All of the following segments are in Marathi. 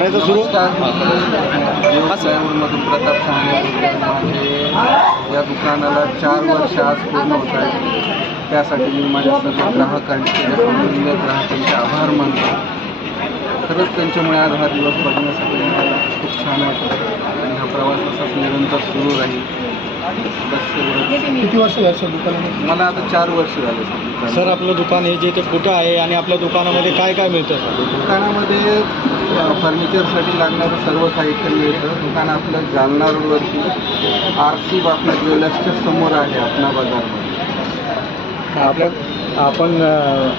करायचं सुरू. मधून प्रताप शहाणे. माझे या दुकानाला 4 वर्ष आज पूर्ण होत आहे. त्यासाठी मी माझ्या सर्व ग्राहकांचे ग्राहकांचे आभार मानतो. खरंच त्यांच्यामुळे आज हा दिवस बघण्यासाठी मला खूप छान वाटतं आणि हा प्रवास असाच निरंतर सुरू राहील. किती वर्ष झाले सर दुकानामध्ये? मला आता 4 वर्ष झाले. सर आपलं दुकान हे जे ते कुठं आहे आणि आपल्या दुकानामध्ये काय काय मिळतं सर? दुकानामध्ये फर्निचरसाठी लागणारं सर्व साहित्य मिळतं. दुकान आपलं जालना रोडवरती RC बापना ज्वेलर्सच्या समोर आहे आपणा बाजारमध्ये. आपण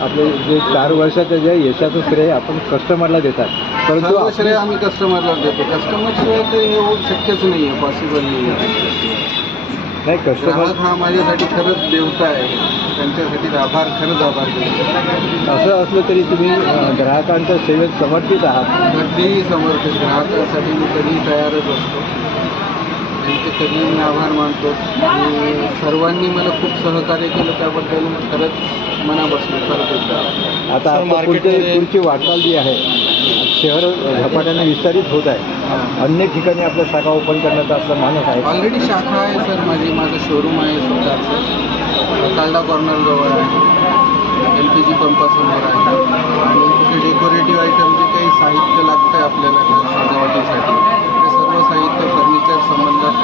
आपले जे 4 वर्षाचं जे यशाचं श्रेय आपण कस्टमरला देतात, परंतु सर्व श्रेय आम्ही कस्टमरला देतो. कस्टमरशिवाय तर हे होऊ शक्यच नाही आहे, पॉसिबल नाही आहे. नाही, कस्टमर हा माझ्यासाठी खरंच देवता आहे. त्यांच्यासाठी आभार, खरंच आभार देतो. असं असलं तरी तुम्ही ग्राहकांच्या सेवेत समर्पित आहात. कधीही समर्पित ग्राहकांसाठी मी कधीही तयारच असतो. त्यांचे कधीही मी आभार मानतो आणि सर्वांनी मला खूप सहकार्य केलं त्याबद्दल खरंच मनापासून करत होता. आता पुढची वाटचाल जी आहे, शहर झपाट्याने विस्तारित होत आहे. अन्य ठिकाणी आपल्या शाखा ओपन करण्याचा आपला मानस आहे. ऑलरेडी शाखा आहे सर माझं शोरूम आहे स्वतःचं. कालडा कॉर्नरजवळ आहे. LPG पंपासमोर आहे. आणि कुठे डेकोरेटिव्ह आयटम जे काही साहित्य लागतं आहे आपल्याला सजावटीसाठी, ते सर्व साहित्य फर्निचर संबंधात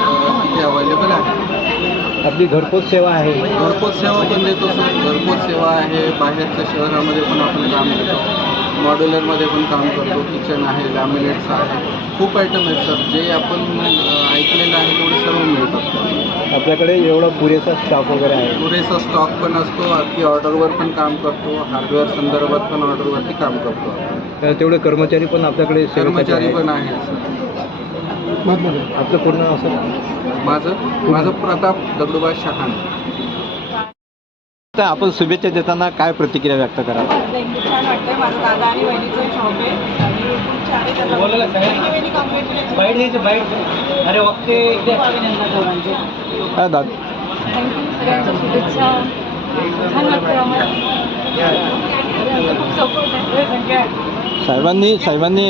तिथे अवेलेबल आहे. आपली घरपोच सेवा आहे. घरपोच सेवा पण देतो सर. घरपोच सेवा आहे. बाहेरच्या शहरामध्ये पण आपण काम करतो. मॉड्युलरमध्ये पण काम करतो. किचन आहे, लॅमिनेट्स आहे, खूप आयटम आहेत सर. जे आपण ऐकलेलं आहे तेवढे सर्व मिळतात. आपल्याकडे एवढा पुरेसा स्टॉक वगैरे आहे. पुरेसा स्टॉक पण असतो. अगदी ऑर्डरवर पण काम करतो. हार्डवेअर संदर्भात पण ऑर्डरवरती काम करतो. तेवढे कर्मचारी पण आपल्याकडे कर्मचारी पण आहेत सर. आपलं पूर्ण असं माझं प्रताप दगडूबा शहाणे. तर आपण शुभेच्छा देताना काय प्रतिक्रिया व्यक्त कराल? छान वाटतं. माझं दादा आणि वहिनीचं शॉप आहे आणि खूप छान आहे. काय दादा थँक्यू सगळ्यांच्या शुभेच्छा. छान वाटतं आम्हाला. खूप सपोर्ट आहे. साहेबांनी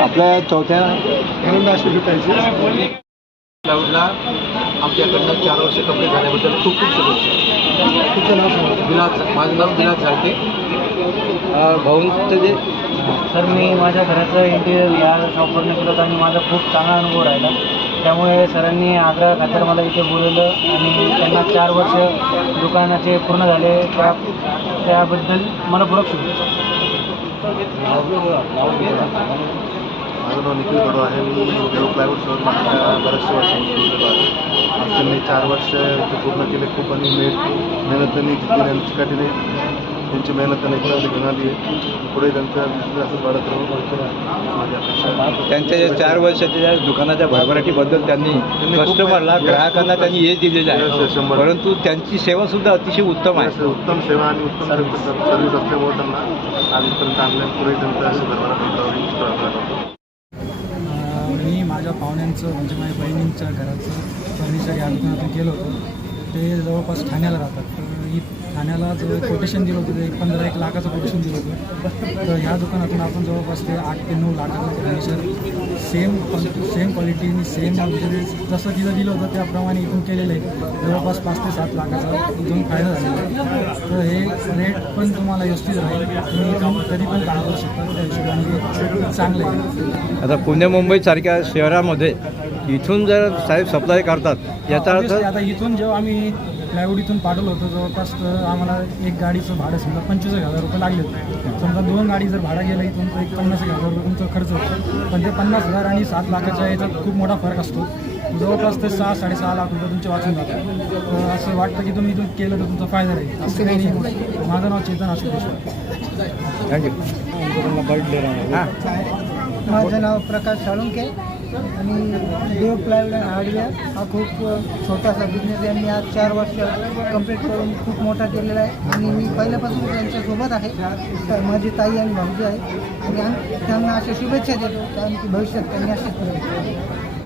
आपल्या चौथ्या क्लाउडला आमच्याकडनं 4 वर्ष कंप्लीट झाल्याबद्दल खूप खूप शुभेच्छा. तुमचं नाव? माझं नाव विलास झालते. भाऊंचं जे सर मी माझ्या घराचं इंटिरियर या शॉपवरनं केलं होतं आणि माझा खूप चांगला अनुभव राहिला. त्यामुळे सरांनी आग्रह खातर मला इथे बोलवलं आणि त्यांना 4 वर्ष दुकानाचे पूर्ण झाले त्याबद्दल मनपूर्वक शुभेच्छा. माझं नाव निखिल कडू आहे. मी देव प्लायवूड शोरूम बऱ्याचशा वर्षांपासून आज त्यांनी 4 वर्ष ते पूर्ण केले. खूप आणि मेहनत त्यांनी घेतली. चिकाटीने त्यांची मेहनत त्यांना इकडे घेऊन आली आहे. पुढे त्यांचा बिझनेस असं वाढत माझी अपेक्षा. त्यांच्या 4 वर्षाच्या दुकानाच्या भरभराटीबद्दल त्यांनी कस्टमरला ग्राहकांना त्यांनी यश दिलेलं आहे. परंतु त्यांची सेवा सुद्धा अतिशय उत्तम आहे. उत्तम सेवा आणि उत्तम सर्व्हिस असल्यामुळे त्यांना आजपर्यंत आणल्या. पुढे त्यांचा भरभराटी. मी माझ्या पाहुण्यांचं म्हणजे माझ्या बहिणींच्या घराचं फर्निचर या दुकानातून केलं होतं. ते जवळपास ठाण्याला राहतात. तर ठाण्याला जो कोटेशन दिलं होतं ते 15-1 लाखाचं कोटेशन दिलं होतं. तर ह्या दुकानातून आपण जवळपास ते 8 ते 9 लाखाचं फर्निचर सेम क्वालिटीने सेम म्हणजे जसं तिथं दिलं होतं त्याप्रमाणे इथून केलेलं आहे. जवळपास 5 ते 7 लाखाचा इथून फायदा झालेला आहे. तर हे रेट पण तुम्हाला व्यवस्थित राहील. तुम्ही इथून कधी पण काम करू शकता. त्या हिशोबाने चांगलं आहे. आता पुणे मुंबईसारख्या शहरामध्ये इथून जर साहेब सप्लाय करतात याचा अर्थ आता इथून जेव्हा आम्ही प्लायवूड इथून पाठवलं होतं जवळपास आम्हाला एक गाडीचं भाडं समजा 25,000 रुपये लागले होते. समजा 2 गाडी जर भाडं गेलं इथून तर एक 50,000 रुपये तुमचा खर्च होतो. पण ते 50,000 आणि 7 लाखाच्या याच्यात खूप मोठा फरक असतो. जवळपास ते 6-6.5 लाख रुपये तुमचे वाचून जातात. तर असं वाटतं की तुम्ही इथून केलं तर तुमचा फायदा राहील. असं काही नाही. माझं नाव चेतन आशुतोष. थँक्यू. माझं नाव प्रकाश साळुंके आणि देव प्लायवूड अँड हार्डवेअर हा खूप छोटासा बिझनेस आहे. मी आज 4 वर्ष कंप्लीट करून खूप मोठा केलेला आहे आणि मी पहिल्यापासून त्यांच्यासोबत आहे. तर माझी ताई आणि भाऊजी आहे आणि त्यांना अशा शुभेच्छा देतो कारण की भविष्यात त्यांनी असेच प्रगती